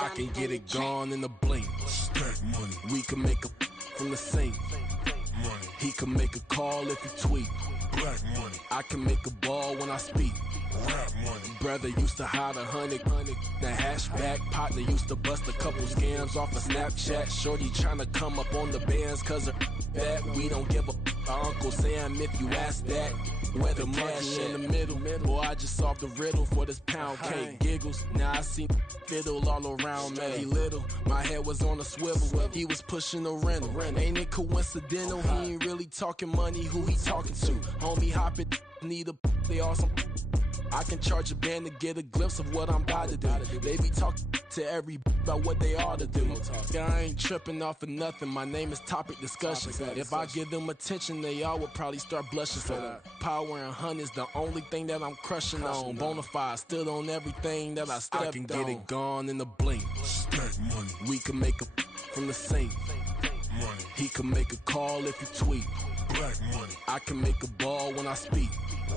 I can get it gone in a blink. Stack money. We can make a from the sink. Money. He can make a call if he tweet. Black money. I can make a ball when I speak. Rap money. Brother used to hide 100. The hashback partner used to bust a couple scams off of Snapchat. Shorty tryna come up on the bands cause of that. We don't give a Uncle Sam if you ask that. Where the money in the middle. Boy, I just solved the riddle for this pound cake. Giggles, now I see fiddle all around me. He little, my head was on a swivel. He was pushing a rental. Ain't it coincidental? He ain't really talking money. Who he talking to? Homie hopping, need a they awesome. I can charge a band to get a glimpse of what I'm about to do. They be talking to every about what they ought to do. I ain't tripping off of nothing. My name is Topic Discussion. If I give them attention, they all would probably start blushing. So power and hunt is the only thing that I'm crushing on. Bonafide stood on everything that I stepped on. I can get it gone in a blink. Stack money. We can make a from the sink. Money. He can make a call if he tweet. Black money. I can make a ball when I speak.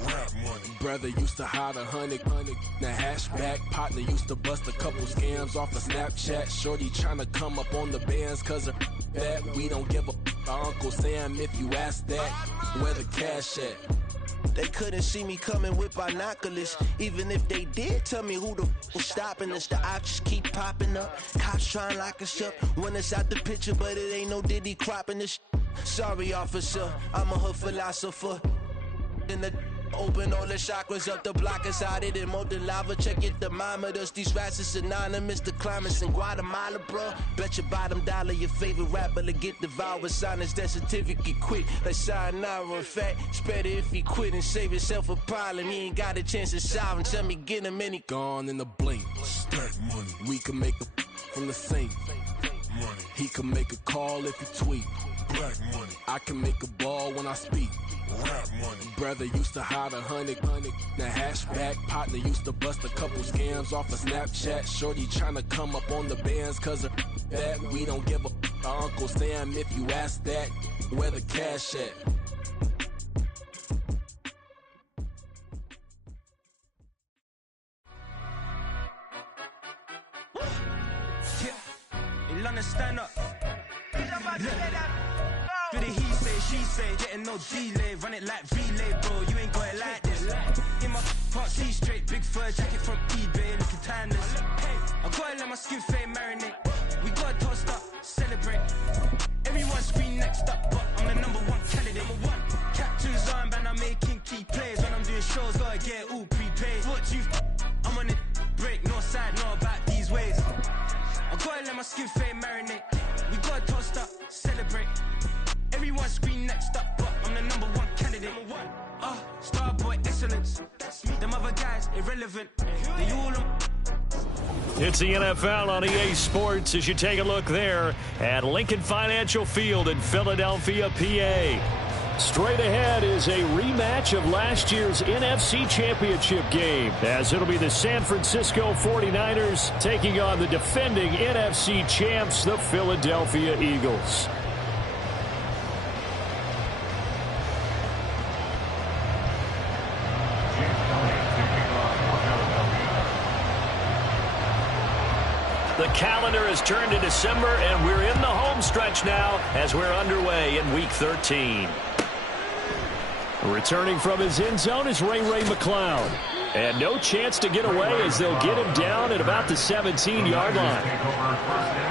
Rap money. Brother used to hide 100. The hashback partner used to bust a couple scams off of Snapchat. Shorty tryna come up on the bands cause of that. We don't give a Uncle Sam if you ask that. Where the cash at? They couldn't see me coming with binoculars. Even if they did tell me who the was stopping us, the options keep popping up. Cops trying to lock us up when it's out the picture, but it ain't no Diddy cropping this. Sorry, officer, I'm a hood philosopher. In the open all the chakras up the block inside it and molten lava. Check your thermometers. These rats is synonymous to climates in Guatemala, bro. Bet your bottom dollar your favorite rapper to get devoured. Sign his death certificate quick. Like sayonara. In fact, it's better if he quit and save himself a problem. He ain't got a chance to solve and tell me get him any. Gone in a blink. Stack money. We can make a from the sink. Money. He can make a call if he tweet. Black money. I can make a ball when I speak. Rap money. Brother used to hide 100. The hashback partner used to bust a couple scams off of Snapchat. Shorty tryna come up on the bands cause of that. We don't give a Uncle Sam if you ask that. Where the cash at? In London, stand up. Do the he say, she say, getting no delay. Run it like relay, bro, you ain't got it like this. In my part C straight, big fur jacket from eBay, looking timeless. I gotta let my skin fade marinate. We gotta toast up, celebrate. Everyone scream next up, but I'm the number one candidate. Captain's armband, I'm making key plays. When I'm doing shows, gotta get all prepaid. What you I'm on it, break, no side, no about these ways. I gotta let my skin fade marinate. We gotta toast up, celebrate. Everyone scream next up, but I'm the number one candidate. Starboy excellence. Them other guys irrelevant. They all It's the NFL on EA Sports as you take a look there at Lincoln Financial Field in Philadelphia, PA. Straight ahead is a rematch of last year's NFC Championship game, as it'll be the San Francisco 49ers taking on the defending NFC champs, the Philadelphia Eagles. The calendar has turned to December, and we're in the home stretch now as we're underway in Week 13. Returning from his end zone is Ray McCloud. And no chance to get away as they'll get him down at about the 17-yard line.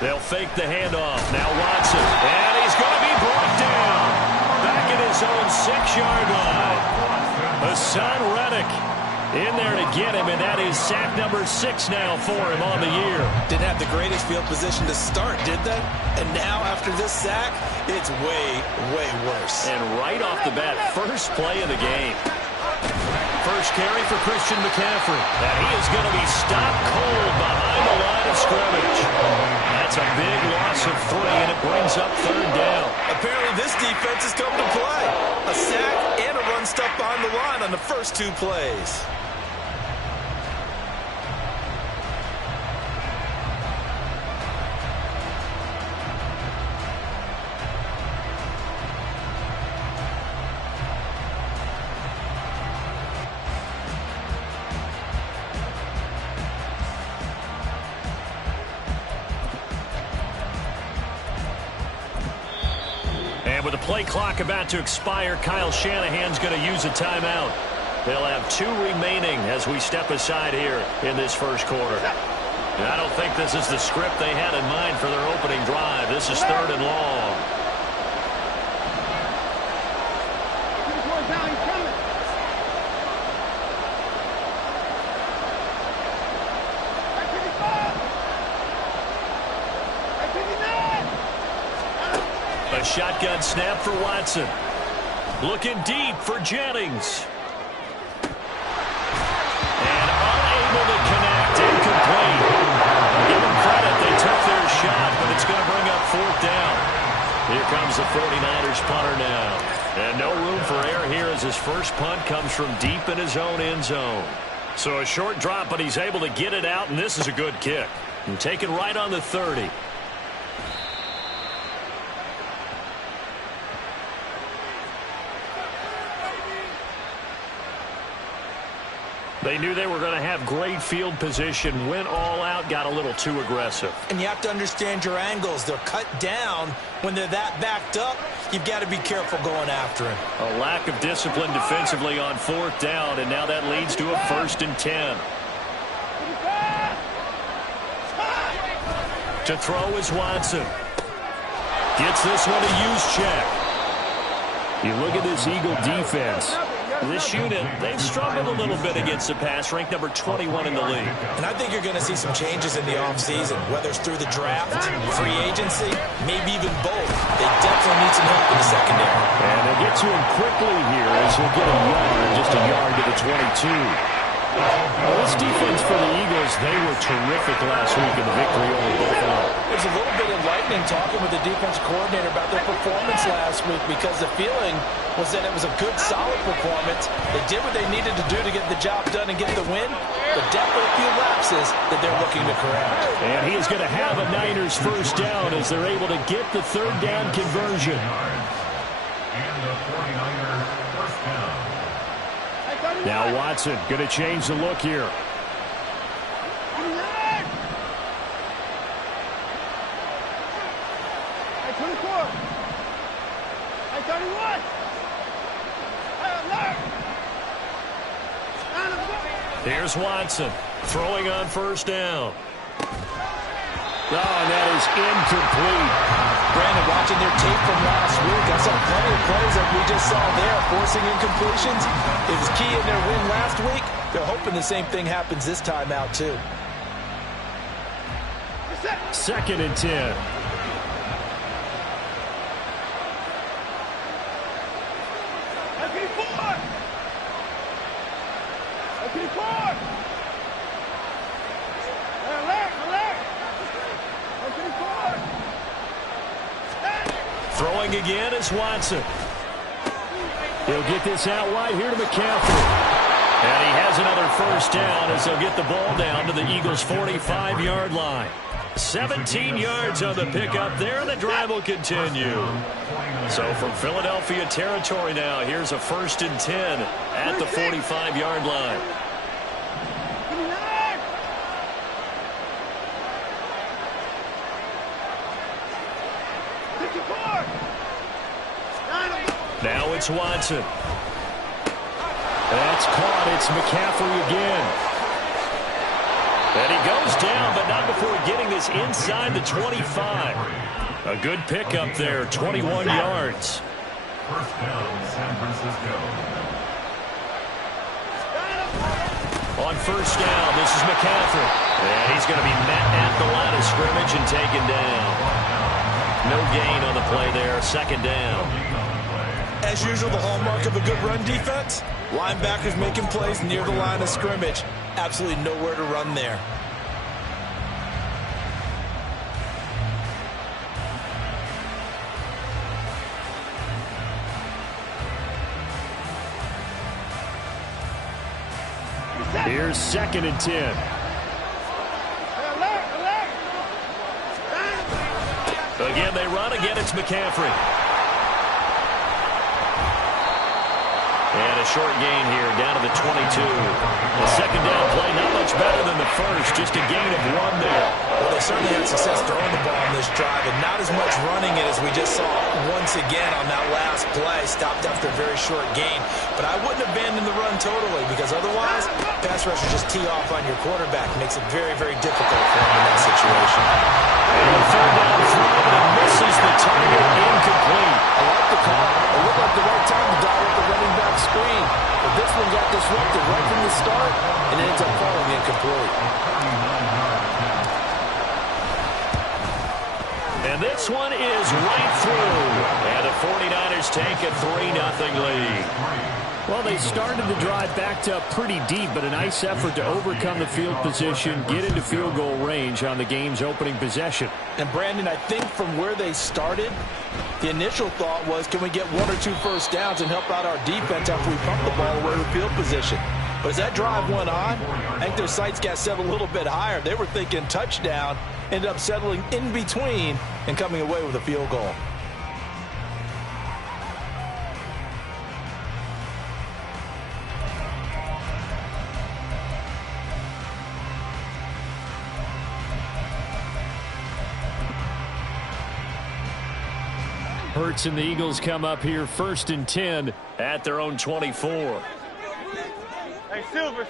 They'll fake the handoff. Now Watson. And he's going to be brought down. Back at his own 6-yard line. Hassan Reddick in there to get him, and that is sack number 6 now for him on the year. Didn't have the greatest field position to start, did they? And now after this sack, it's way, way worse. And right off the bat, first play of the game. first carry for Christian McCaffrey. And he is going to be stopped cold behind the line of scrimmage. That's a big loss of 3, and it brings up 3rd down. Apparently this defense has come to play. A sack and a run stuff behind the line on the first 2 plays. With the play clock about to expire, Kyle Shanahan's going to use a timeout. They'll have 2 remaining as we step aside here in this first quarter. And I don't think this is the script they had in mind for their opening drive. This is 3rd and long. A shotgun snap for Watson. Looking deep for Jennings. And unable to connect. Incomplete. Give them credit. They took their shot, but it's going to bring up 4th down. Here comes the 49ers punter now. And no room for error here as his first punt comes from deep in his own end zone. So a short drop, but he's able to get it out, and this is a good kick. And take it right on the 30. They knew they were going to have great field position, went all out, got a little too aggressive. And you have to understand your angles. They're cut down. When they're that backed up, you've got to be careful going after him. A lack of discipline defensively on 4th down, and now that leads to a 1st and 10. To throw is Watson. Gets this one a use check. You look at this Eagle defense. This unit, they've struggled a little bit against the pass, ranked number 21 in the league. And I think you're going to see some changes in the offseason, whether it's through the draft, free agency, maybe even both. They definitely need some help in the secondary. And they'll get to him quickly here as he'll get a yard, just a yard to the 22. Well, this defense for the Eagles, they were terrific last week in the victory over Buffalo. It was a little bit enlightening talking with the defense coordinator about their performance last week, because the feeling was that it was a good, solid performance. They did what they needed to do to get the job done and get the win, but definitely a few lapses that they're looking to correct. And he is going to have a Niners first down as they're able to get the 3rd down conversion. And the 49ers first down. Now Watson going to change the look here. Here's Watson throwing on 1st down. Oh, and that is incomplete. Brandon, watching their tape from last week, I saw plenty of plays that we just saw there, forcing incompletions. It was key in their win last week. They're hoping the same thing happens this time out, too. 2nd and 10. Throwing again is Watson. He'll get this out wide here to McCaffrey. And he has another first down as they'll get the ball down to the Eagles' 45-yard line. 17 yards on the pickup there, and the drive will continue. So from Philadelphia territory now, here's a 1st and 10 at the 45-yard line. Now it's Watson. That's caught. It's McCaffrey again. And he goes down, but not before getting this inside the 25. A good pickup there, 21 yards. First down, San Francisco. On 1st down, this is McCaffrey. And he's going to be met at the line of scrimmage and taken down. No gain on the play there, 2nd down. as usual, the hallmark of a good run defense. Linebackers making plays near the line of scrimmage. Absolutely nowhere to run there. Here's 2nd and 10. Again, they run. Again, it's McCaffrey. And a short gain here, down to the 22. The second down play, not much better than the first, just a gain of 1 there. Well, they certainly had success throwing the ball on this drive, and not as much running it as we just saw once again on that last play. Stopped after a very short gain. But I wouldn't abandon the run totally, because otherwise, pass rushers just tee off on your quarterback. It makes it very, very difficult for him in that situation. And a third down throw, but it misses the target, incomplete. I like the call. It looked like the right time to dial up the running back screen. But this one got disrupted right from the start, and it ends up falling incomplete. And this one is right through. And the 49ers take a 3-0 lead. Well, they started the drive backed up pretty deep, but a nice effort to overcome the field position, get into field goal range on the game's opening possession. And, Brandon, I think from where they started, the initial thought was, can we get 1 or 2 first downs and help out our defense after we pump the ball away with field position? But as that drive went on, I think their sights got set a little bit higher. They were thinking touchdown, ended up settling in between and coming away with a field goal. Hurts and the Eagles come up here 1st and 10 at their own 24. Hey, Silver.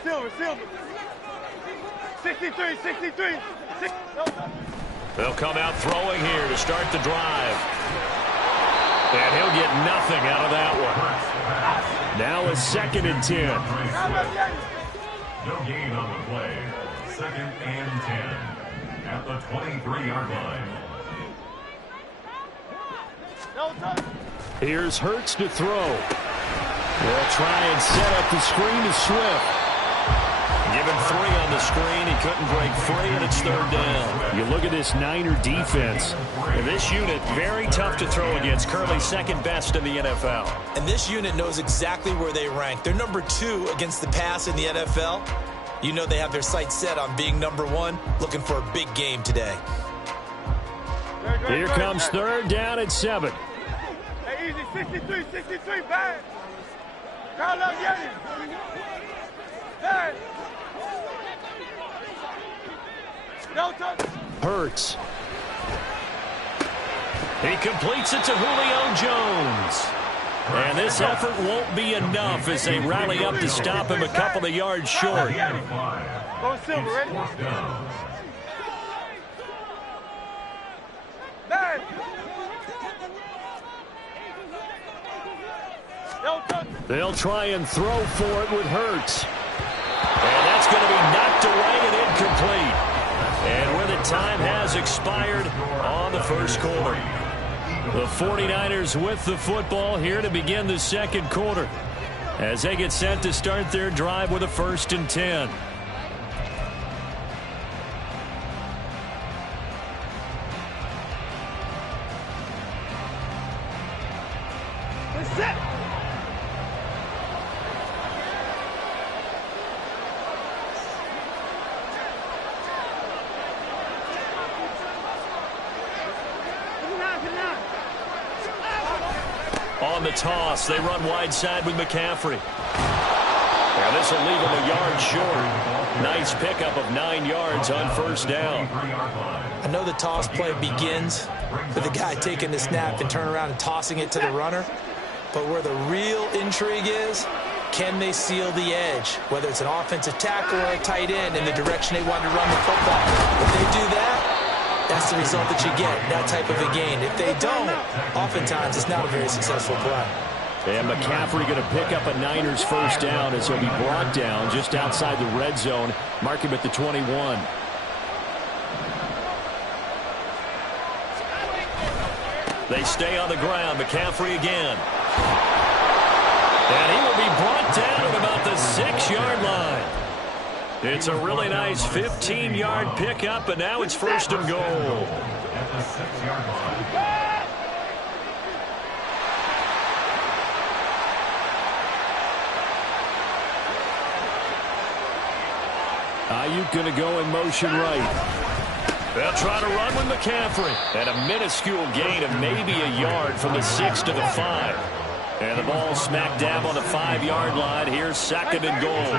63. They'll come out throwing here to start the drive. And he'll get nothing out of that one. Now it's 2nd and 10. No gain on the play. 2nd and 10 at the 23-yard line. Here's Hurts to throw. They'll try and set up the screen to Swift. Given 3 on the screen, he couldn't break free, and it's 3rd down. You look at this Niner defense. And this unit, very tough to throw against. Currently 2nd best in the NFL. And this unit knows exactly where they rank. They're number 2 against the pass in the NFL. You know they have their sights set on being number 1, looking for a big game today. Here comes 3rd down at 7. Hey, easy, 63, bad. Call up, get him. Bad. No touch. Hurts. He completes it to Julio Jones. And this effort won't be enough as they rally up to stop him a couple of yards short. Go Silver, ready? Bad. They'll try and throw for it with Hurts. And that's going to be knocked away and incomplete. And where the time has expired on the first quarter. The 49ers with the football here to begin the second quarter as they get set to start their drive with a 1st and 10. Set. On the toss, they run wide side with McCaffrey. Now this will leave him a yard short. Nice pickup of 9 yards on 1st down. I know the toss play begins with the guy taking the snap and turning around and tossing it to the runner. But where the real intrigue is, can they seal the edge? Whether it's an offensive tackle or a tight end in the direction they want to run the football. If they do that, that's the result that you get, that type of a gain. If they don't, oftentimes it's not a very successful play. And McCaffrey going to pick up a Niners 1st down as he'll be brought down just outside the red zone. Mark him at the 21. They stay on the ground. McCaffrey again. And he will be brought down at about the 6-yard line. It's a really nice 15-yard pickup, and now it's first and goal. At the 6-yard line. Ayuk going to go in motion right. They'll try to run with McCaffrey. And a minuscule gain of maybe a yard from the 6 to the 5. And the ball smack dab on the 5-yard line. Here's second and goal.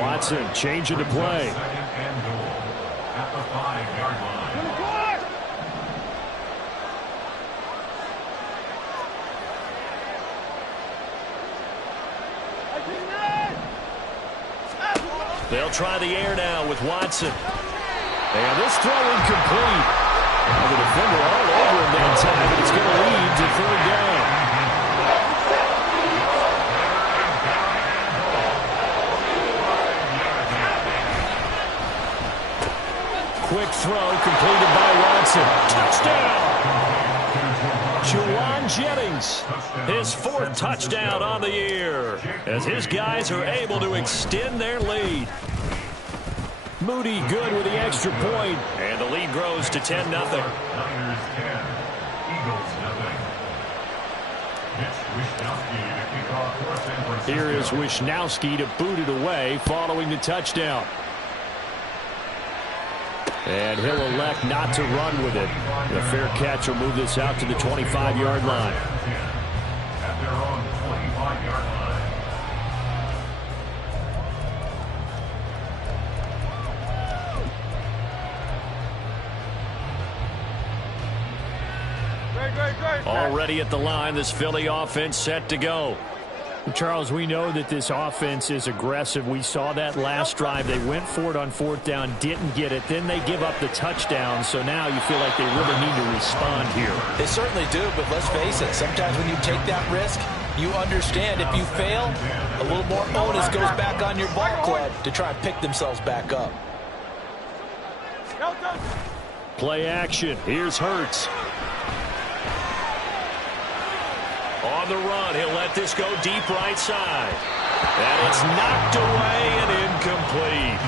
Watson changing to play. Second and goal at the 5-yard line. They'll try the air now with Watson. And this throw incomplete. And the defender all over him that time, but it's going to lead to third down. Quick throw completed by Watson. Touchdown! Juwan Jennings, his 4th touchdown on the year, as his guys are able to extend their lead. Moody good with the extra point, and the lead grows to 10-0. Niners 10, Eagles 0. Here is Wishnowski to boot it away following the touchdown. And he'll elect not to run with it. The fair catch will move this out to the 25-yard line. At their own 25-yard line. Already at the line, this Philly offense set to go. Charles, we know that this offense is aggressive. We saw that last drive. They went for it on 4th down, didn't get it. Then they give up the touchdown. So now you feel like they really need to respond here. They certainly do, but let's face it. Sometimes when you take that risk, you understand if you fail, a little more onus goes back on your ball club to try and pick themselves back up. Play action. Here's Hurts. On the run, he'll let this go deep right side. And it's knocked away and incomplete.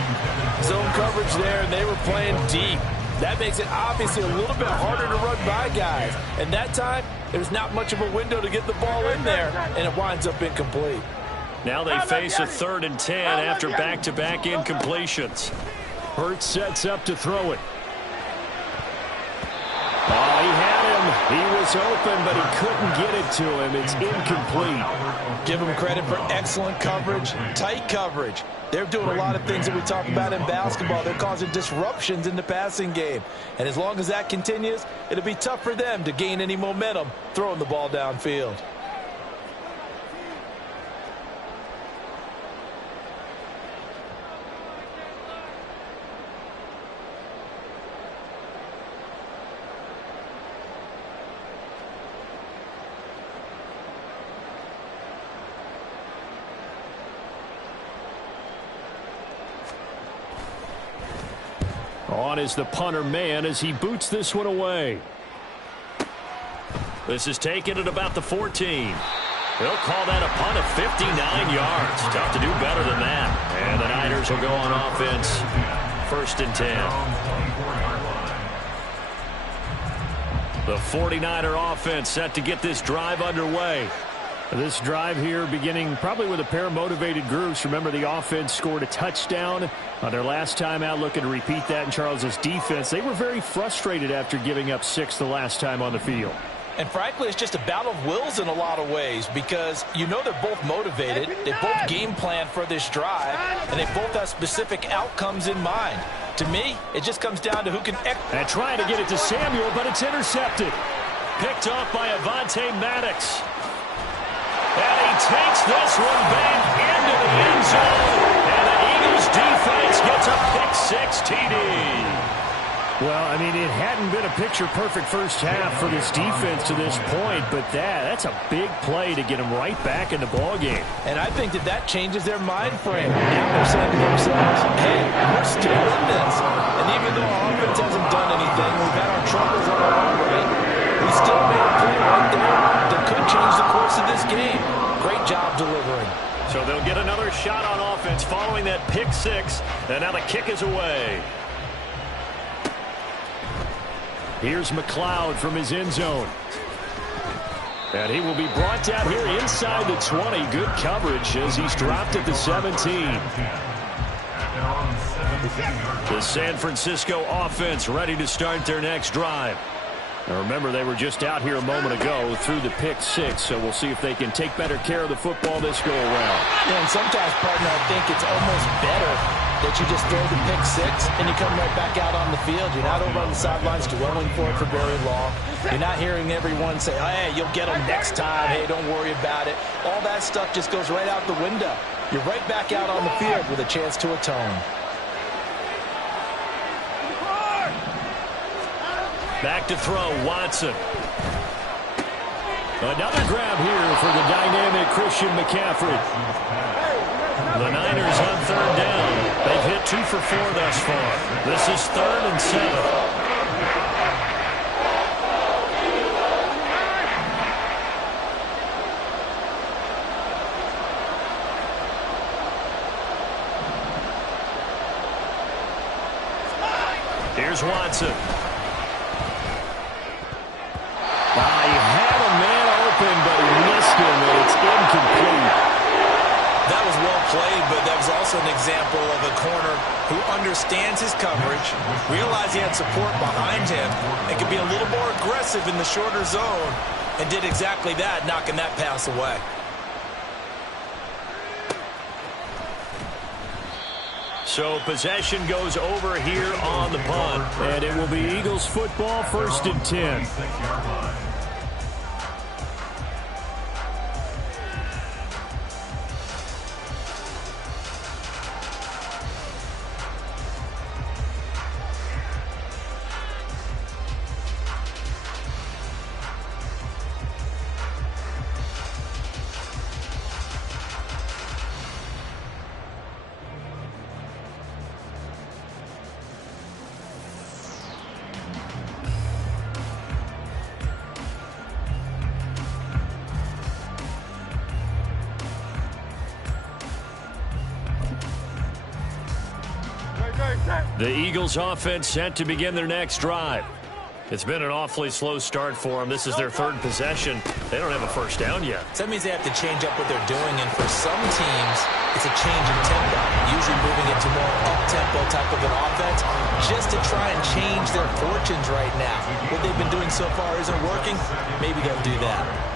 Zone coverage there, and they were playing deep. That makes it obviously a little bit harder to run by guys. And that time, there's not much of a window to get the ball in there, and it winds up incomplete. Now they face a 3rd and 10 after back-to-back incompletions. Hurts sets up to throw it. Oh, he had him. He was open, but he couldn't get it to him. It's incomplete. Give him credit for excellent coverage, tight coverage. They're doing a lot of things that we talk about in basketball. They're causing disruptions in the passing game. And as long as that continues, it'll be tough for them to gain any momentum throwing the ball downfield. On is the punter man as he boots this one away. This is taken at about the 14. They'll call that a punt of 59 yards. Tough to do better than that. And the Niners will go on offense. 1st and 10. The 49er offense set to get this drive underway. This drive here beginning probably with a pair of motivated groups. Remember, the offense scored a touchdown on their last time out, looking to repeat that in Charles's defense. They were very frustrated after giving up 6 the last time on the field. And frankly, it's just a battle of wills in a lot of ways because you know they're both motivated. They both game plan for this drive, and they both have specific outcomes in mind. To me, it just comes down to who can... And trying to get it to Samuel, but it's intercepted. Picked off by Avonte Maddox. And he takes this one back into the end zone. And the Eagles defense gets a pick-6 TD. Well, I mean, it hadn't been a picture-perfect first half for this defense to this point, but that's a big play to get them right back in the ballgame. And I think that changes their mind frame. Now they're saying to themselves, hey, we're still in this. And even though our offense hasn't done anything, we've had our troubles on our own rate, we still made a play right there that could change the course of this game. Great job delivering. So they'll get another shot on offense following that pick six. And now the kick is away. Here's McLeod from his end zone. And he will be brought down here inside the 20. Good coverage as he's dropped at the 17. The San Francisco offense ready to start their next drive. Now remember, they were just out here a moment ago through the pick six, so we'll see if they can take better care of the football this go around. Yeah, and sometimes, partner, I think it's almost better that you just throw the pick six and you come right back out on the field. You're not over on the sidelines dwelling for it for very long. You're not hearing everyone say, hey, you'll get them next time. Hey, don't worry about it. All that stuff just goes right out the window. You're right back out on the field with a chance to atone. Back to throw, Watson. Another grab here for the dynamic Christian McCaffrey. The Niners on third down. They've hit 2 for 4 thus far. This is 3rd and 7. Here's Watson. He had a man open, but he missed him, and it's incomplete. That was well played, but that was also an example of a corner who understands his coverage, realized he had support behind him, and could be a little more aggressive in the shorter zone, and did exactly that, knocking that pass away. So possession goes over here on the punt. And it will be Eagles football, 1st and 10. The Eagles offense set to begin their next drive. It's been an awfully slow start for them. This is their 3rd possession. They don't have a first down yet. So that means they have to change up what they're doing, and for some teams, it's a change in tempo, usually moving it to more up-tempo type of an offense, just to try and change their fortunes right now. What they've been doing so far isn't working. Maybe they'll do that.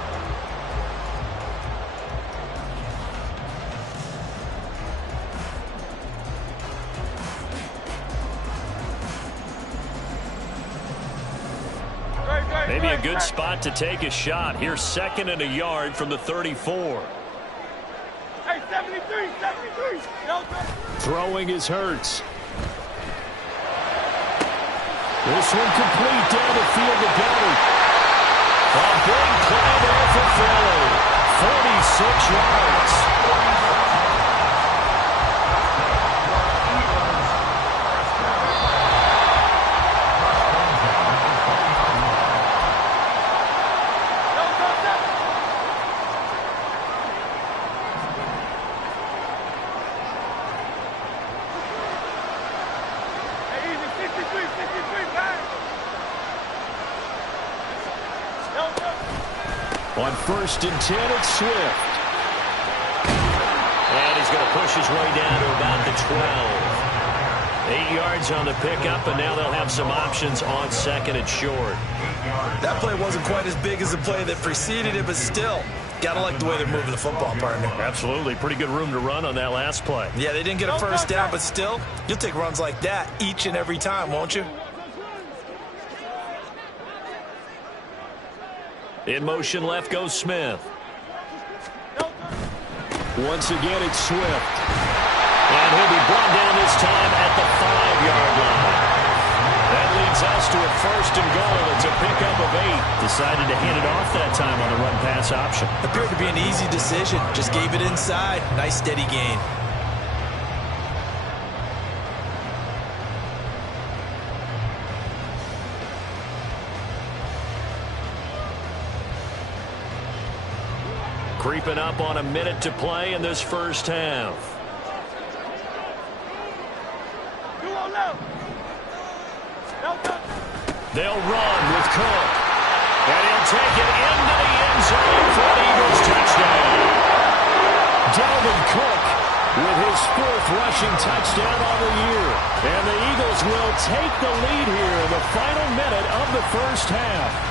Maybe a good spot to take a shot. Here's 2nd and a yard from the 34. Hey, 73, 73. Throwing is Hurts. This one complete down the field to Belly. A big play there for Philly. 46 yards. On 1st and 10, it's Swift. And he's going to push his way down to about the 12. 8 yards on the pickup, and now they'll have some options on 2nd and short. That play wasn't quite as big as the play that preceded it, but still, got to like the way they're moving the football, partner. Absolutely. Pretty good room to run on that last play. Yeah, they didn't get a first down, but still, you'll take runs like that each and every time, won't you? In motion left goes Smith. Once again, it's Swift. And he'll be brought down this time at the 5-yard line. That leads us to a 1st and goal. It's a pickup of 8. Decided to hand it off that time on the run-pass option. Appeared to be an easy decision. Just gave it inside. Nice, steady gain. Creeping up on a minute to play in this first half. They'll run with Cook. And he'll take it into the end zone for an Eagles touchdown. Dalvin Cook with his 4th rushing touchdown on the year. And the Eagles will take the lead here in the final minute of the first half.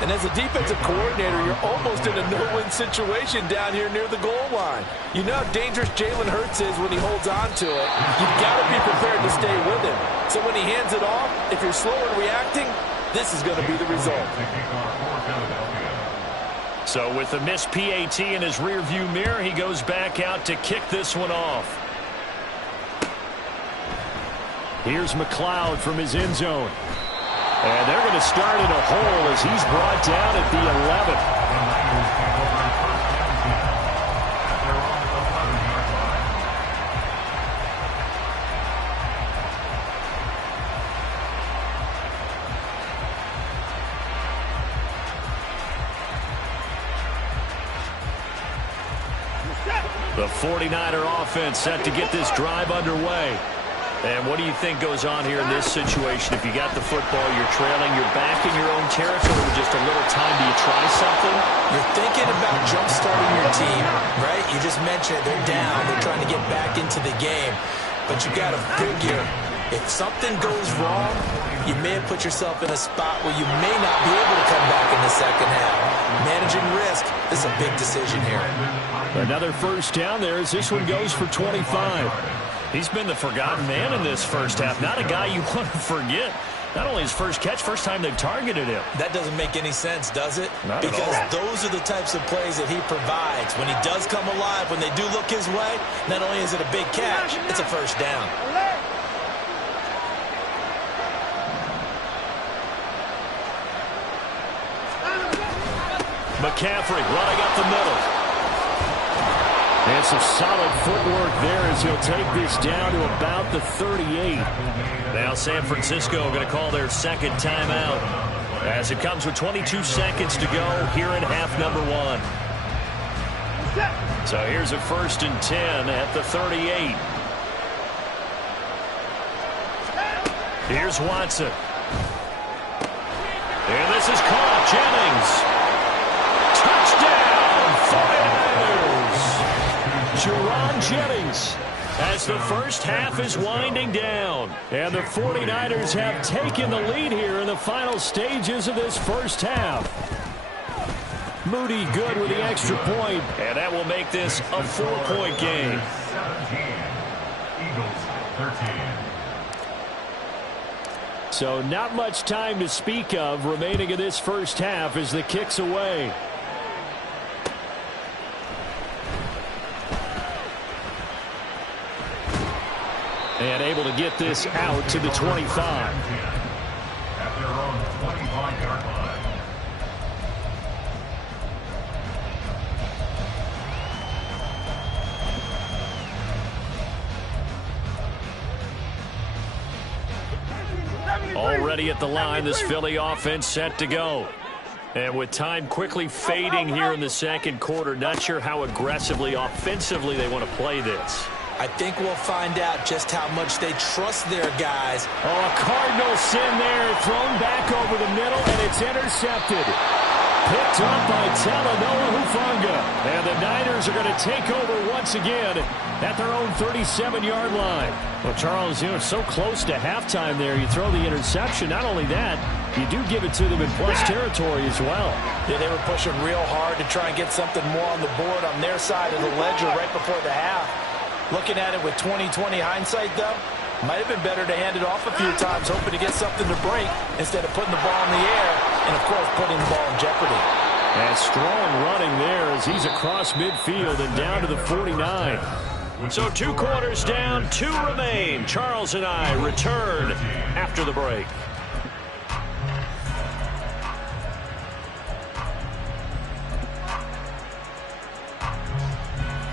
And as a defensive coordinator, you're almost in a no-win situation down here near the goal line. You know how dangerous Jalen Hurts is when he holds on to it. You've got to be prepared to stay with him. So when he hands it off, if you're slow in reacting, this is going to be the result. So with the missed PAT in his rearview mirror, he goes back out to kick this one off. Here's McLeod from his end zone. And they're going to start in a hole as he's brought down at the 11. The 49er offense set to get this drive underway. And what do you think goes on here in this situation? If you got the football, you're trailing, you're back in your own territory with just a little time. Do you try something? You're thinking about jump-starting your team, right? You just mentioned they're down. They're trying to get back into the game. But you got to figure, if something goes wrong, you may have put yourself in a spot where you may not be able to come back in the second half. Managing risk, this is a big decision here. Another first down there as this one goes for 25. He's been the forgotten man in this first half. Not a guy you want to forget. Not only his first catch, first time they've targeted him. That doesn't make any sense, does it? Not because at all. Those are the types of plays that he provides. When he does come alive, when they do look his way, not only is it a big catch, it's a first down. McCaffrey running up the middle. And some solid footwork there as he'll take this down to about the 38. Now San Francisco going to call their second timeout as it comes with 22 seconds to go here in half number 1. So here's a 1st and 10 at the 38. Here's Watson. And this is caught. Jennings. Touchdown, 49ers. Jerron Jennings as the first half is winding down. And the 49ers have taken the lead here in the final stages of this first half. Moody good with the extra point, and that will make this a 4-point game. 17, Eagles 13. So not much time to speak of remaining in this first half as the kick's away. And able to get this out to the 25. At their own 25-yard line. Already at the line, this Philly offense set to go. And with time quickly fading here in the second quarter, not sure how aggressively, offensively they want to play this. I think we'll find out just how much they trust their guys. Oh, a Cardinal sin there, thrown back over the middle, and it's intercepted. Picked up by Talanoa Hufanga. And the Niners are going to take over once again at their own 37-yard line. Well, Charles, you know, so close to halftime there. You throw the interception. Not only that, you do give it to them in plus territory as well. Yeah, they were pushing real hard to try and get something more on the board on their side of the ledger right before the half. Looking at it with 20/20 hindsight, though, might have been better to hand it off a few times, hoping to get something to break instead of putting the ball in the air and, of course, putting the ball in jeopardy. And strong running there as he's across midfield and down to the 49. So 2 quarters down, 2 remain. Charles and I return after the break.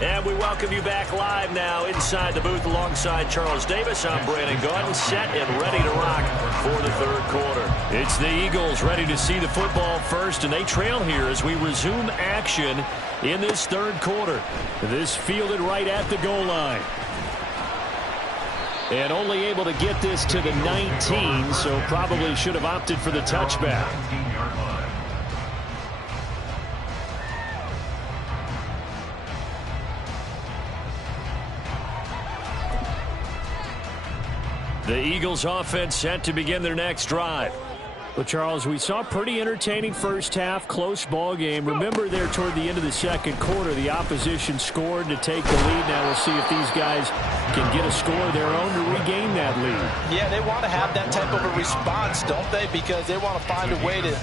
And we welcome you back live now inside the booth alongside Charles Davis. I'm Brandon Gaudin, set and ready to rock for the third quarter. It's the Eagles ready to see the football first, and they trail here as we resume action in this third quarter. This fielded right at the goal line. And only able to get this to the 19, so probably should have opted for the touchback. The Eagles offense set to begin their next drive. But, Charles, we saw a pretty entertaining first half, close ball game. Remember there toward the end of the second quarter, the opposition scored to take the lead. Now we'll see if these guys can get a score of their own to regain that lead. Yeah, they want to have that type of a response, don't they? Because they want to find a way to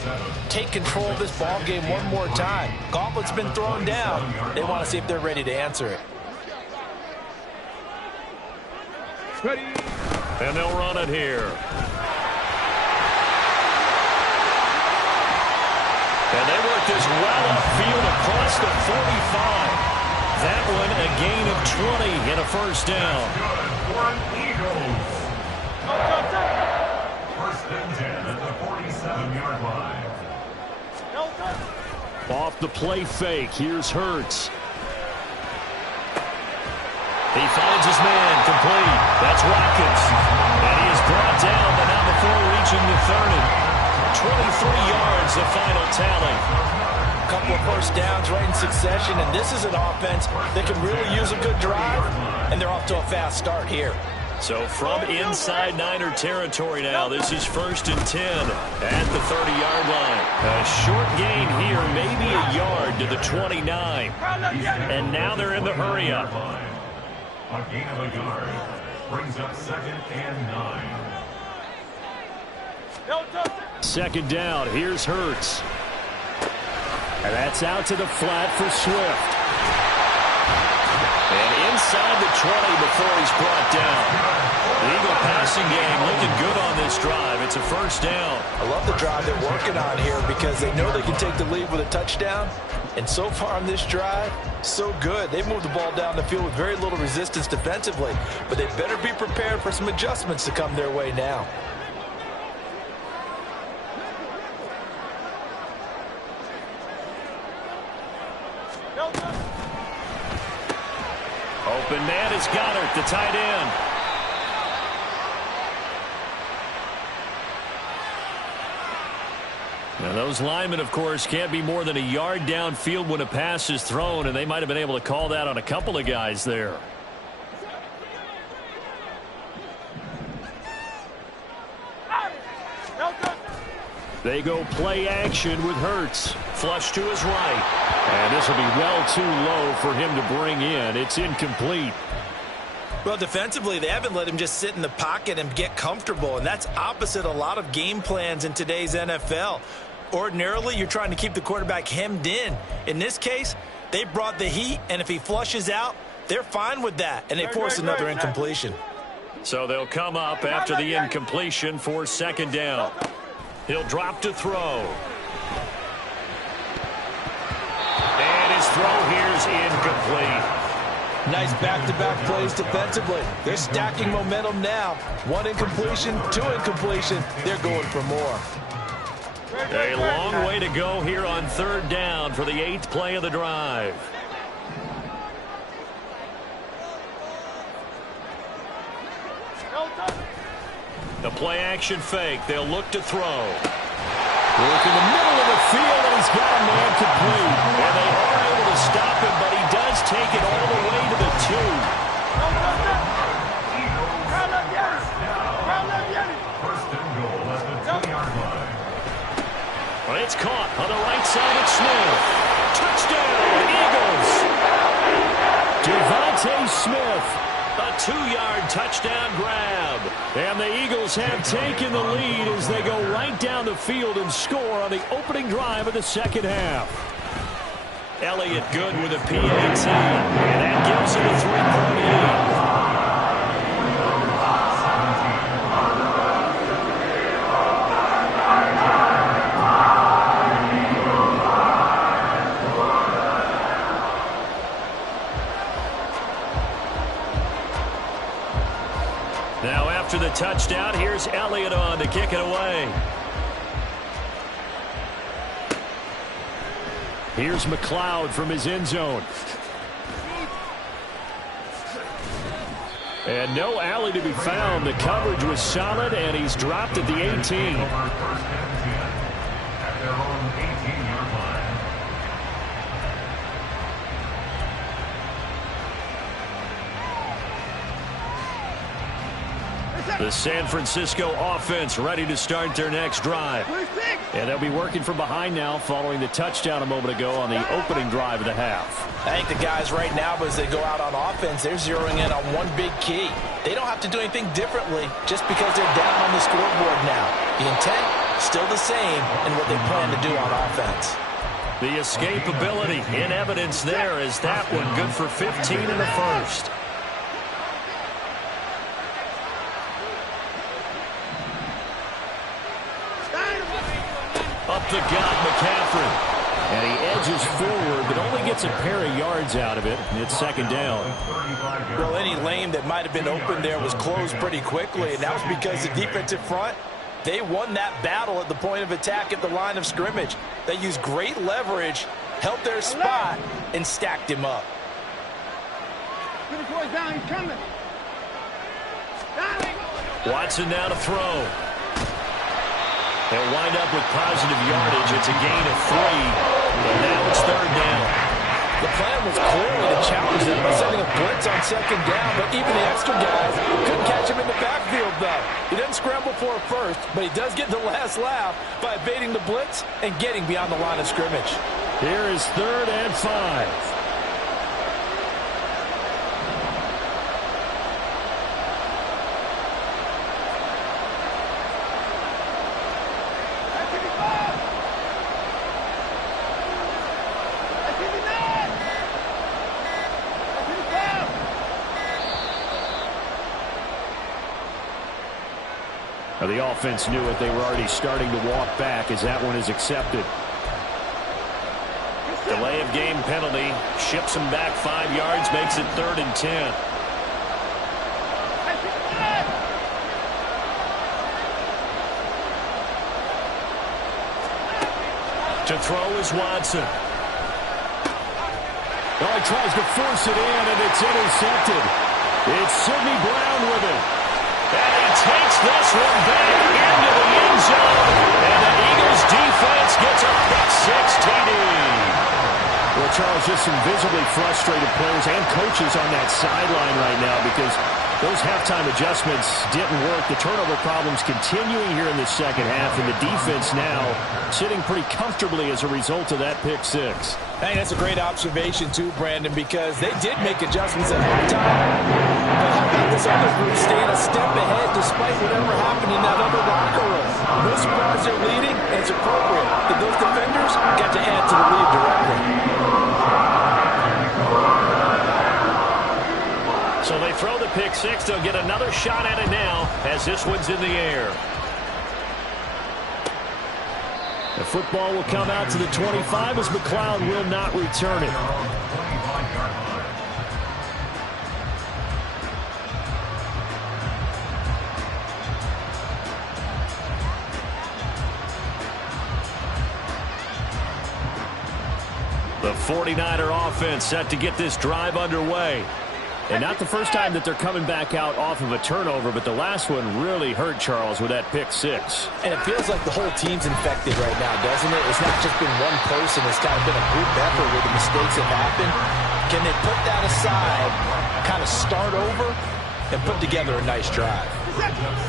take control of this ball game one more time. Gauntlet's been thrown down. They want to see if they're ready to answer it. Ready. And they'll run it here. And they work this well upfield across the 45. That one a gain of 20 and a first down. Eagles. First and 10 at the 47-yard line. Off the play fake, here's Hurts. He finds his man complete. That's Watkins. And he is brought down, but not before reaching the 30. 23 yards, the final tally. A couple of first downs right in succession, and this is an offense that can really use a good drive, and they're off to a fast start here. So from inside Niner territory now, this is first and 10 at the 30-yard line. A short gain here, maybe a yard to the 29. And now they're in the hurry-up. A gain of a yard brings up second and 9. Second down, here's Hurts. And that's out to the flat for Swift. And inside the 20 before he's brought down. The Eagle passing game looking good on this drive. It's a first down. I love the drive they're working on here because they know they can take the lead with a touchdown. And so far on this drive, so good. They moved the ball down the field with very little resistance defensively. But they better be prepared for some adjustments to come their way now. Open man is Goddard, the tight end. Now those linemen, of course, can't be more than a yard downfield when a pass is thrown, and they might have been able to call that on a couple of guys there. They go play action with Hurts. Flush to his right. And this will be well too low for him to bring in. It's incomplete. Well, defensively, they haven't let him just sit in the pocket and get comfortable, and that's opposite a lot of game plans in today's NFL. Ordinarily, you're trying to keep the quarterback hemmed in. In this case, they brought the heat, and if he flushes out, they're fine with that, and they force another incompletion. So they'll come up after the incompletion for second down. He'll drop to throw. And his throw here's incomplete. Nice back-to-back plays defensively. They're stacking momentum now. One incompletion, two incompletion. They're going for more. A long way to go here on third down for the 8th play of the drive. The play-action fake. They'll look to throw. Work in the middle of the field, and he's got a man complete. And they are able to stop him, but he does take it all the way to the 2. First and goal at the 2-yard line. Well, it's caught on the right side of Smith. Touchdown, Eagles! Devontae Smith. A 2-yard touchdown grab. And the Eagles have taken the lead as they go right down the field and score on the opening drive of the second half. Elliott good with a PAT. And that gives him a 3-point lead. Now after the touchdown, here's Elliott on to kick it away. Here's McLeod from his end zone. And no alley to be found. The coverage was solid, and he's dropped at the 18. At their own 18-yard line. The San Francisco offense ready to start their next drive. And they'll be working from behind now following the touchdown a moment ago on the opening drive of the half. I think the guys right now, as they go out on offense, they're zeroing in on one big key. They don't have to do anything differently just because they're down on the scoreboard now. The intent, still the same in what they plan to do on offense. The escapability in evidence there as that one good for 15 in the first. Up the gut, McCaffrey. And he edges forward, but only gets a pair of yards out of it. And it's second down. Well, any lane that might have been open there was closed pretty quickly, and that was because the defensive front, they won that battle at the point of attack at the line of scrimmage. They used great leverage, held their spot, and stacked him up. Watson now to throw. They'll wind up with positive yardage. It's a gain of 3, and now it's third down. The plan was clearly to challenge them by sending a blitz on second down, but even the extra guys couldn't catch him in the backfield, though. He doesn't scramble for it first, but he does get the last laugh by evading the blitz and getting beyond the line of scrimmage. Here is 3rd and 5. Now the offense knew it. They were already starting to walk back as that one is accepted. Delay of game penalty. Ships him back 5 yards. Makes it 3rd and 10. To throw is Watson. Oh, he tries to force it in, and it's intercepted. It's Sidney Brown with it. And he takes this one back into the end zone. And the Eagles defense gets a pick-6 TD. Well, Charles, just some visibly frustrated players and coaches on that sideline right now because those halftime adjustments didn't work. The turnover problems continuing here in the second half, and the defense now sitting pretty comfortably as a result of that pick-6. Hey, that's a great observation, too, Brandon, because they did make adjustments at halftime. But how about this other group staying a step ahead despite whatever happened in that other locker room? No surprise they're leading, and it's appropriate that those defenders got to add to the lead directly. So they throw the pick-6. They'll get another shot at it now as this one's in the air. The football will come out to the 25 as McLeod will not return it. The 49er offense set to get this drive underway. And not the first time that they're coming back out off of a turnover, but the last one really hurt Charles with that pick-6. And it feels like the whole team's infected right now, doesn't it? It's not just been one person. It's kind of been a group effort where the mistakes have happened. Can they put that aside, kind of start over, and put together a nice drive?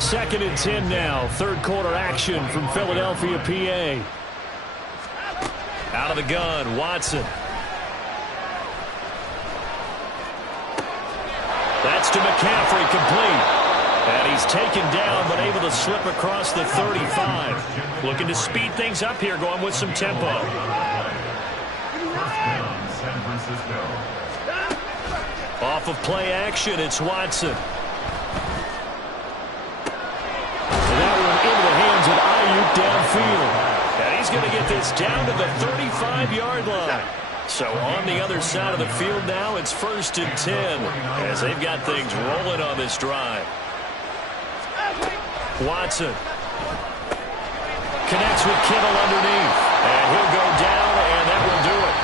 2nd and 10 now. Third quarter action from Philadelphia, PA. Out of the gun, Watson. That's to McCaffrey, complete. And he's taken down, but able to slip across the 35. Looking to speed things up here, going with some tempo. Off of play action, it's Watson. And that one into the hands of Ayuk downfield. And he's going to get this down to the 35-yard line. So on the other side of the field now, it's 1st and 10 as they've got things rolling on this drive. Watson connects with Kittle underneath, and he'll go down, and that will do it.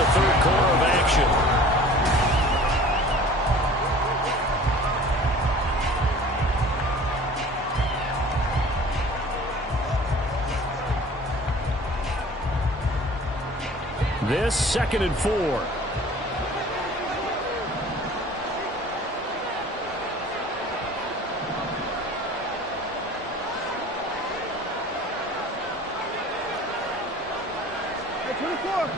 the third quarter of action. This 2nd and 4. Hey, 24.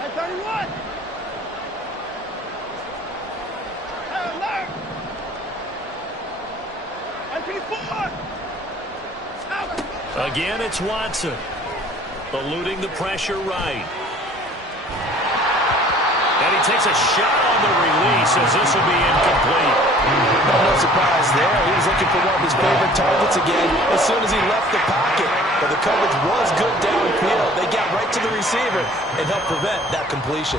Hey, 31. Hey, alert. Hey, 24. Again, it's Watson. Eluding the pressure right. And he takes a shot on the release as this will be incomplete. No surprise there. He was looking for one of his favorite targets again as soon as he left the pocket. But the coverage was good downfield. They got right to the receiver and helped prevent that completion.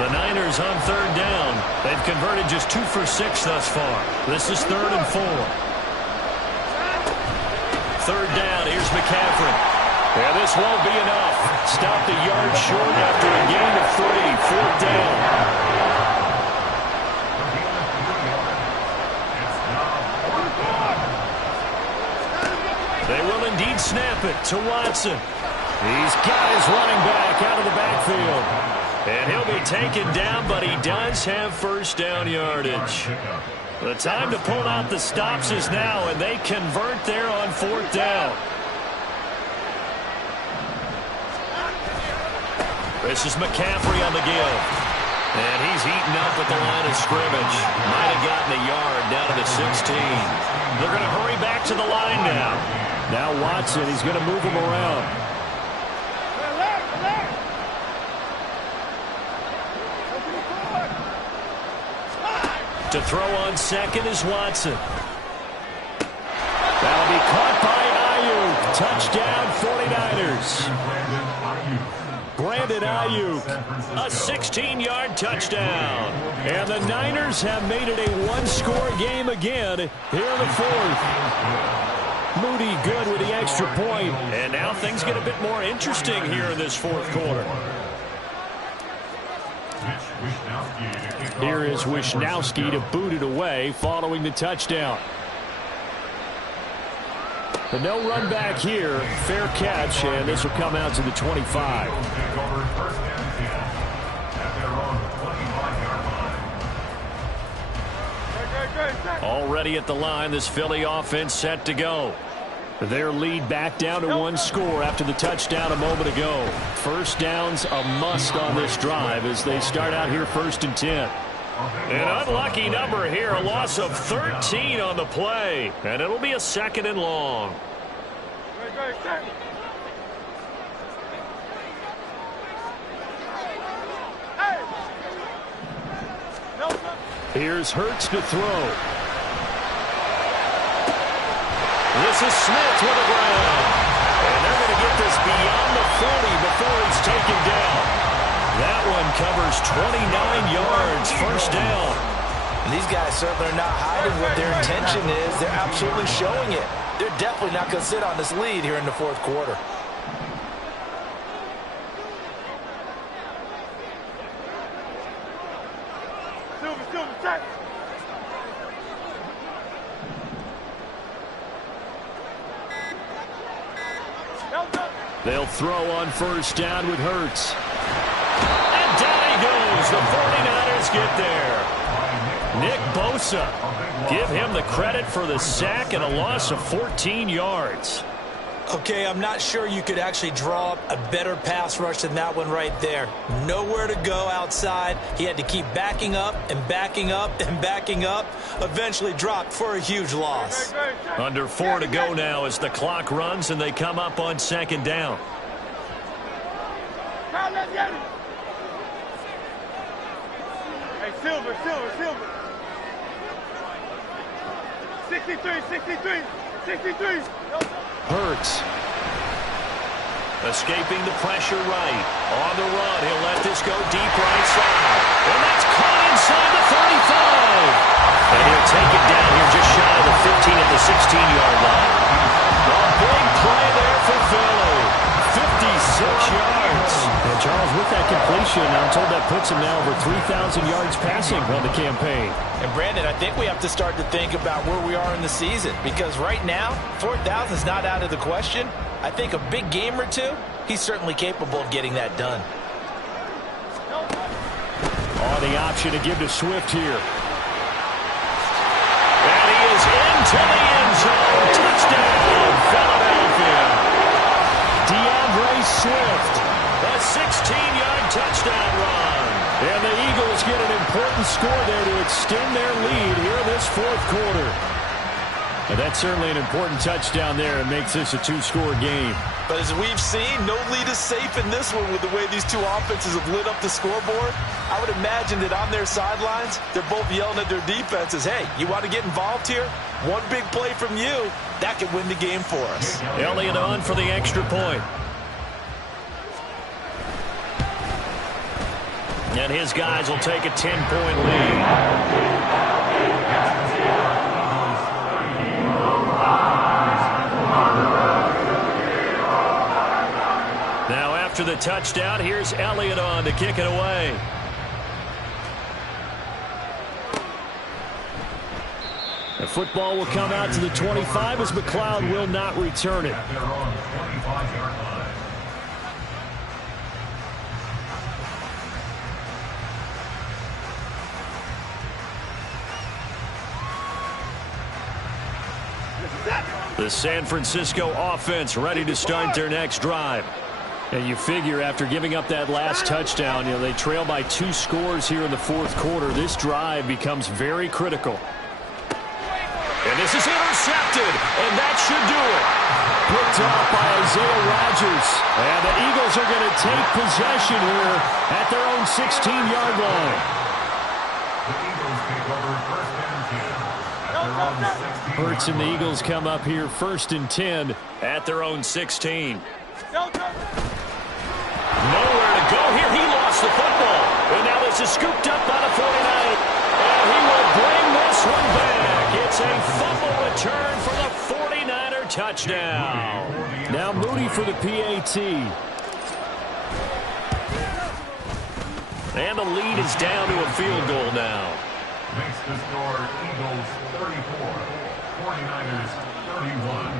The Niners on 3rd down. They've converted just 2 for 6 thus far. This is 3rd and 4. 3rd down. Here's McCaffrey. Yeah, this won't be enough. Stopped a yard short after a gain of 3. 4th down. They will indeed snap it to Watson. He's got his running back out of the backfield. And he'll be taken down, but he does have 1st down yardage. The time to pull out the stops is now, and they convert there on 4th down. This is McCaffrey on the give. And he's eaten up at the line of scrimmage. Might have gotten a yard down to the 16. They're going to hurry back to the line now. Now Watson, he's going to move him around. To throw on 2nd is Watson. That'll be caught by Ayuk. Touchdown 49ers. Brandon Ayuk, a 16-yard touchdown. And the Niners have made it a 1-score game again here in the 4th. Moody good with the extra point. And now things get a bit more interesting here in this 4th quarter. Here is Wisnowski to boot it away following the touchdown. But no run back here. Fair catch, and this will come out to the 25. Already at the line, this Philly offense set to go. Their lead back down to 1 score after the touchdown a moment ago. 1st down's a must on this drive as they start out here 1st and 10. An unlucky number here, a loss of 13 on the play, and it'll be a 2nd and long. Here's Hurts to throw. This is Smith with the ground. And they're going to get this beyond the 40 before he's taken down. That one covers 29 yards, 1st down. And these guys certainly are not hiding what their intention is. They're absolutely showing it. They're definitely not going to sit on this lead here in the 4th quarter. They'll throw on 1st down with Hurts. And down he goes. The 49ers get there. Nick Bosa. Give him the credit for the sack and a loss of 14 yards. Okay, I'm not sure you could actually draw up a better pass rush than that one right there. Nowhere to go outside. He had to keep backing up and backing up and backing up. Eventually dropped for a huge loss. Under 4 to go now as the clock runs and they come up on 2nd down. Hey, Silver. 63. Hurts. Escaping the pressure right. On the run, he'll let this go deep right side. And that's caught inside the 35. And he'll take it down here just shy of the 15 at the 16-yard line. A big play there for Philly. 56 yards. And Charles, reception. I'm told that puts him now over 3,000 yards passing on the campaign. And, Brandon, I think we have to start to think about where we are in the season, because right now, 4,000 is not out of the question. I think a big game or two, he's certainly capable of getting that done. On the option to give to Swift here. And he is into the end zone. Touchdown, Philadelphia. DeAndre Swift, a 16-yard touchdown run. And the Eagles get an important score there to extend their lead here in this fourth quarter. And that's certainly an important touchdown there and makes this a two-score game. But as we've seen, no lead is safe in this one with the way these two offenses have lit up the scoreboard. I would imagine that on their sidelines, they're both yelling at their defenses, hey, you want to get involved here? One big play from you, that could win the game for us. Elliott on for the extra point. And his guys will take a 10-point lead. Now after the touchdown, here's Elliott on to kick it away. The football will come out to the 25 as McLeod will not return it. The San Francisco offense ready to start their next drive. And you figure after giving up that last touchdown, they trail by 2 scores here in the fourth quarter. This drive becomes very critical. And this is intercepted, and that should do it. Picked off by Isaiah Rodgers. And the Eagles are going to take possession here at their own 16-yard line. The Eagles take over first and 10 at their own 16. Hurts and the Eagles come up here first and 10 at their own 16. Nowhere to go here. He lost the football. And now this is scooped up by the 49ers. And he will bring this one back. It's a fumble return for the 49er touchdown. Now Moody for the PAT. And the lead is down to a field goal now. Makes the score Eagles 34, 49ers 31.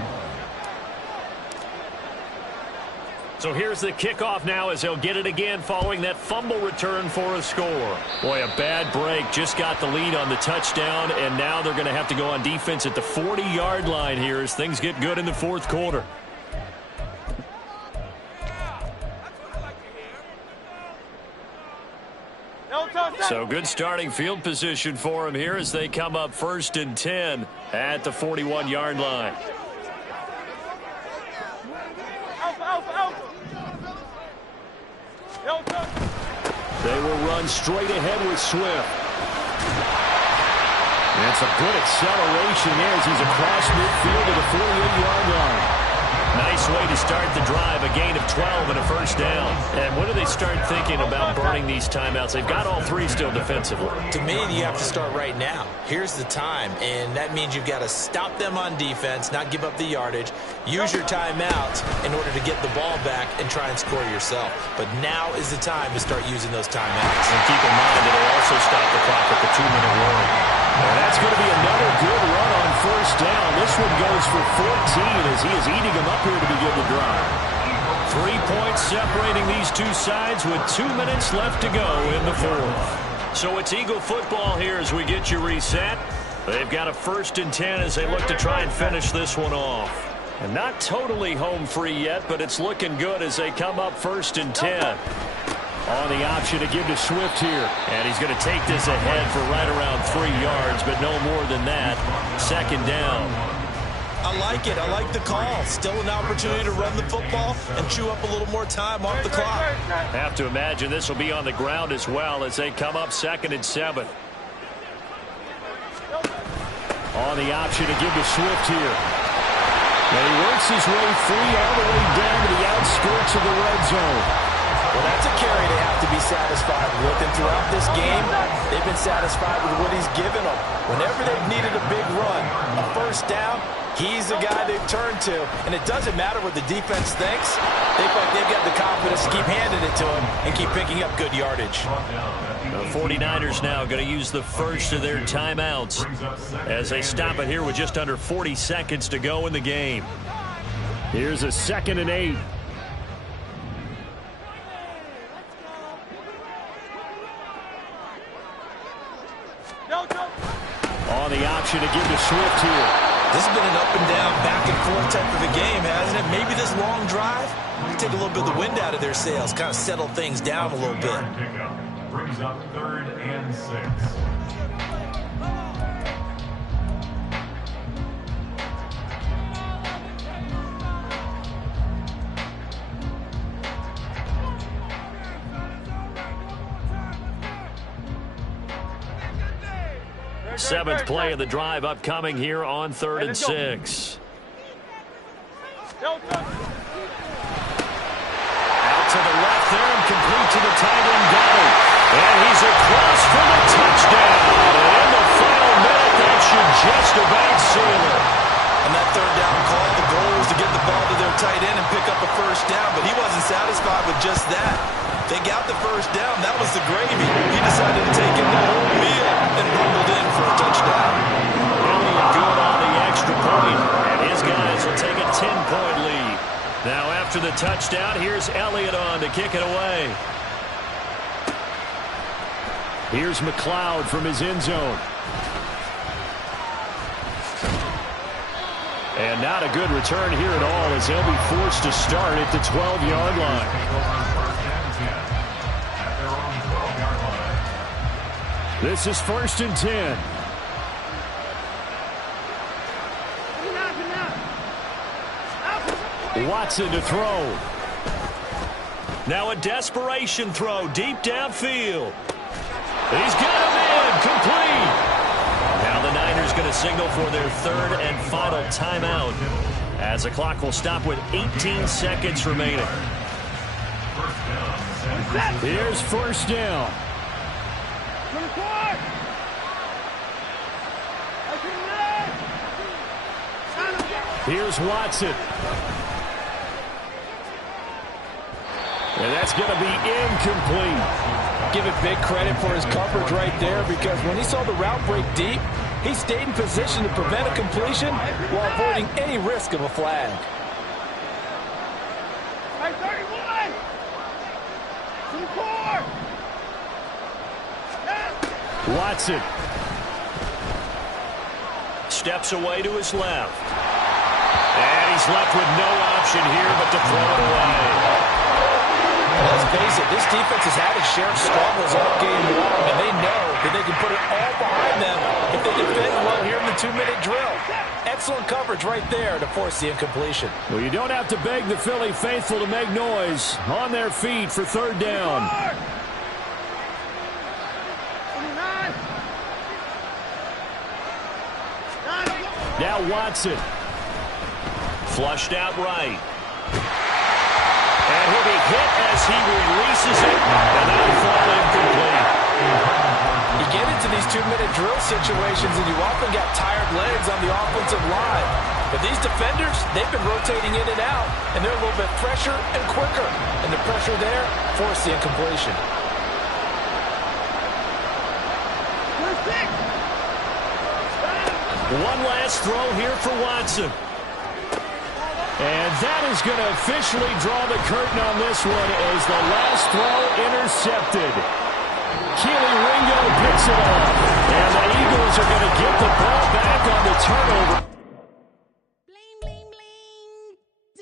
So here's the kickoff now as they'll get it again following that fumble return for a score. Boy, a bad break. Just got the lead on the touchdown, and now they're going to have to go on defense at the 40-yard line here as things get good in the fourth quarter. So good starting field position for them here as they come up first and 10 at the 41-yard line. They will run straight ahead with Swift. And some good acceleration there as he's across midfield to the 48-yard line. Nice way to start the drive, a gain of 12 and a first down. And when do they start thinking about burning these timeouts? They've got all 3 still defensively. To me, you have to start right now. Here's the time, and that means you've got to stop them on defense, not give up the yardage, use your timeouts in order to get the ball back and try and score yourself. But now is the time to start using those timeouts. And keep in mind that it'll also stop the clock at the 2-minute warning. And that's going to be another good run on first down. This one goes for 14 as he is eating them up here to begin the drive. 3 points separating these two sides with 2 minutes left to go in the fourth. So it's Eagle football here as we get you reset. They've got a first and 10 as they look to try and finish this one off. And not totally home free yet, but it's looking good as they come up first and 10. On the option to give to Swift here. And he's going to take this ahead for right around 3 yards, but no more than that. Second down. I like it. I like the call. Still an opportunity to run the football and chew up a little more time off the clock. Have to imagine this will be on the ground as well as they come up second and 7. On the option to give to Swift here. And he works his way free all the way down to the outskirts of the red zone. Well, that's a carry they have to be satisfied with. And throughout this game, they've been satisfied with what he's given them. Whenever they've needed a big run, a first down, he's the guy they've turned to. And it doesn't matter what the defense thinks. They feel like they've got the confidence to keep handing it to him and keep picking up good yardage. The 49ers now going to use the first of their timeouts as they stop it here with just under 40 seconds to go in the game. Here's a 2nd and 8. On the option to give to Swift here. This has been an up and down, back and forth type of a game, hasn't it? Maybe this long drive will take a little bit of the wind out of their sails, kind of settle things down a little bit. Brings up 3rd and 6. Seventh play of the drive upcoming here on 3rd and 6. Delta. Out to the left there and complete to the tight end Goddard. And he's across for the touchdown. And in the final minute, that should just about seal it. On that 3rd down call, the goal was to get the ball to their tight end and pick up a first down, but he wasn't satisfied with just that. They got the first down. That was the gravy. He decided to take in the whole meal and bundled in for a touchdown. Elliott good on the extra point, and his guys will take a 10-point lead. Now after the touchdown, here's Elliott on to kick it away. Here's McLeod from his end zone. And not a good return here at all as they'll be forced to start at the 12-yard line. This is 1st and 10. Watson to throw. Now a desperation throw deep downfield. He's got him in, complete. Now the Niners going to signal for their 3rd and final timeout as the clock will stop with 18 seconds remaining. Here's 1st down. Here's Watson. And that's going to be incomplete. Give it big credit for his coverage right there, because when he saw the route break deep, he stayed in position to prevent a completion while avoiding any risk of a flag. Hey, 31! 24! Watson. Steps away to his left. And he's left with no option here but to throw it away. Let's face it, this defense has had its share of struggles all game long, and they know that they can put it all behind them if they defend well here in the 2-minute drill. Excellent coverage right there to force the incompletion. Well, you don't have to beg the Philly faithful to make noise. On their feet for 3rd down. Now Watson. Flushed out right. And he'll be hit as he releases it, and that'll fall incomplete. You get into these 2-minute drill situations, and you often got tired legs on the offensive line. But these defenders, they've been rotating in and out, and they're a little bit fresher and quicker. And the pressure there forced the incompletion. One last throw here for Watson. And that is going to officially draw the curtain on this one as the last throw intercepted. Keely Ringo picks it off. And the Eagles are going to get the ball